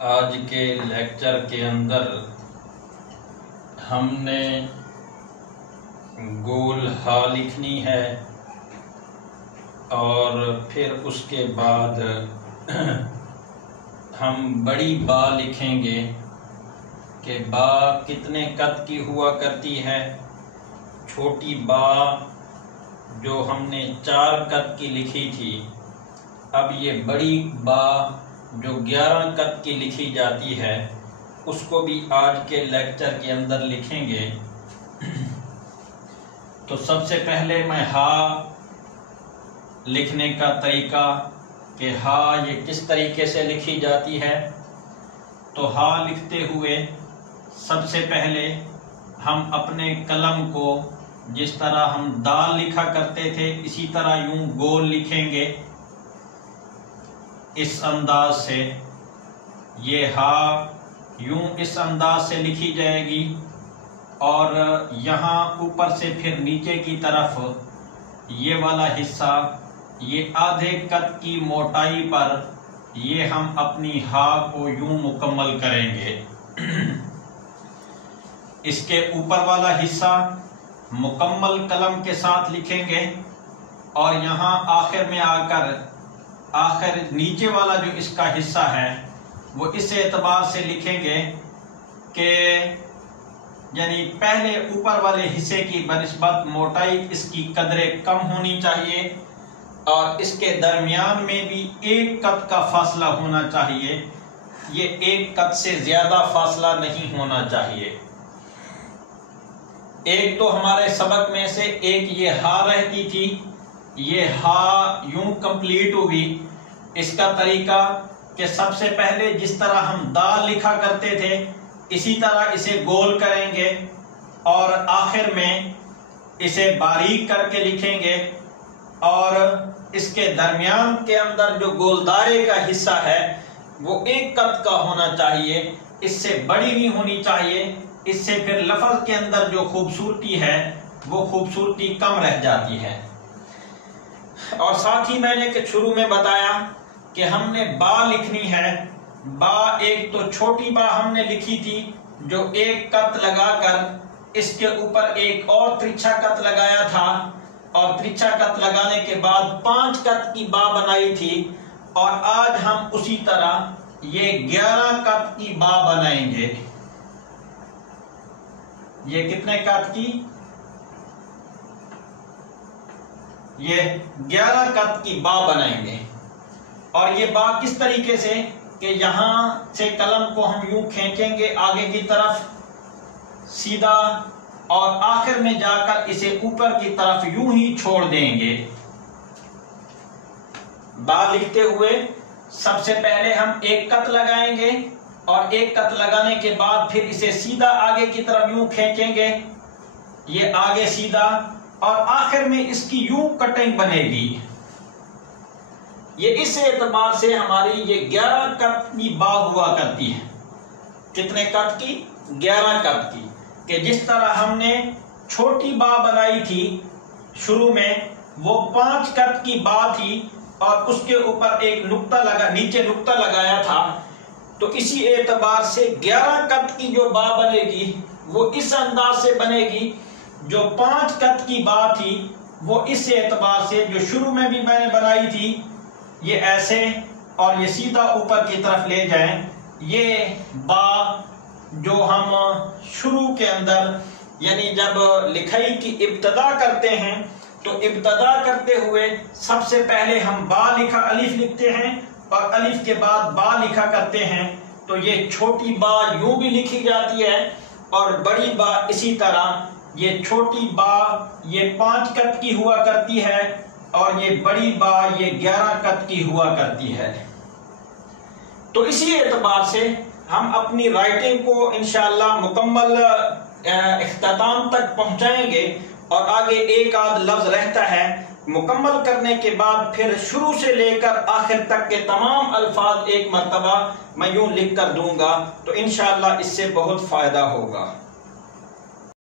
आज के लेक्चर के अंदर हमने गोल हा लिखनी है और फिर उसके बाद हम बड़ी बा लिखेंगे कि बा कितने कद की हुआ करती है। छोटी बा जो हमने 4 कद की लिखी थी, अब ये बड़ी बा जो 11 कद की लिखी जाती है उसको भी आज के लेक्चर के अंदर लिखेंगे। तो सबसे पहले मैं हा लिखने का तरीका कि हा ये किस तरीके से लिखी जाती है। तो हा लिखते हुए सबसे पहले हम अपने कलम को जिस तरह हम दाल लिखा करते थे इसी तरह यूं गोल लिखेंगे। इस अंदाज से ये हा यूं इस अंदाज से लिखी जाएगी और यहाँ ऊपर से फिर नीचे की तरफ ये वाला हिस्सा ये आधे कद की मोटाई पर ये हम अपनी हा को यूं मुकम्मल करेंगे। इसके ऊपर वाला हिस्सा मुकम्मल कलम के साथ लिखेंगे और यहाँ आखिर में आखिर नीचे वाला जो इसका हिस्सा है वो इस एतबार से लिखेंगे कि यानी पहले ऊपर वाले हिस्से की बनिस्बत मोटाई इसकी कदरे कम होनी चाहिए और इसके दरमियान में भी 1 कद का फासला होना चाहिए। ये 1 कद से ज्यादा फासला नहीं होना चाहिए। एक तो हमारे सबक में से एक ये हा रहती थी, ये हा यूं कंप्लीट होगी। इसका तरीका कि सबसे पहले जिस तरह हम दाल लिखा करते थे इसी तरह इसे गोल करेंगे और आखिर में इसे बारीक करके लिखेंगे और इसके दरमियान के अंदर जो गोलदारे का हिस्सा है वो 1 कद का होना चाहिए, इससे बड़ी नहीं होनी चाहिए। इससे फिर लफ्ज के अंदर जो खूबसूरती है वो खूबसूरती कम रह जाती है। और साथ ही मैंने कि शुरू में बताया कि हमने बा लिखनी है। बा एक तो छोटी बा हमने लिखी थी जो 1 कद लगाकर इसके ऊपर एक और तिरछा कद लगाया था और तिरछा कद लगाने के बाद 5 कद की बा बनाई थी। और आज हम उसी तरह ये 11 कद की बा बनाएंगे। ये कितने कद की? ये 11 कद की बा बनाएंगे। और ये बा किस तरीके से कि यहां से कलम को हम यूं खींचेंगे आगे की तरफ सीधा और आखिर में जाकर इसे ऊपर की तरफ यूं ही छोड़ देंगे। बा लिखते हुए सबसे पहले हम 1 कद लगाएंगे और 1 कद लगाने के बाद फिर इसे सीधा आगे की तरफ यूं खींचेंगे, ये आगे सीधा, और आखिर में इसकी यूं कटिंग बनेगी। ये इस एतबार से हमारी ये 11 कद की बा हुआ करती है। कितने कद की? 11 कद की। कि जिस तरह हमने छोटी बा बनाई थी शुरू में वो 5 कद की बा थी और उसके ऊपर एक नुक्ता लगा, नीचे नुक्ता लगाया था, तो इसी एतबार से 11 कद की जो बा बनेगी वो इस अंदाज से बनेगी। जो 5 कद की बा थी वो इस एतबार से जो शुरू में भी मैंने बनाई थी ये ऐसे और ये सीधा ऊपर की तरफ ले जाएं। ये बा जो हम शुरू के अंदर यानी जब लिखाई की इब्तदा करते हैं तो इब्तदा करते हुए सबसे पहले हम बा लिखा अलिफ लिखते हैं और अलिफ के बाद बा लिखा करते हैं। तो ये छोटी बा यूं भी लिखी जाती है और बड़ी बा इसी तरह। ये छोटी बा ये 5 कद की हुआ करती है और ये बड़ी बा ये 11 कद की हुआ करती है। तो इसी एतबार से हम अपनी राइटिंग को इंशाअल्लाह मुकम्मल इख्तिताम तक पहुंचाएंगे और आगे एक आध लफ्ज रहता है। मुकम्मल करने के बाद फिर शुरू से लेकर आखिर तक के तमाम अल्फाज एक मर्तबा मैं यूं लिख कर दूंगा, तो इंशाअल्लाह इससे बहुत फायदा होगा।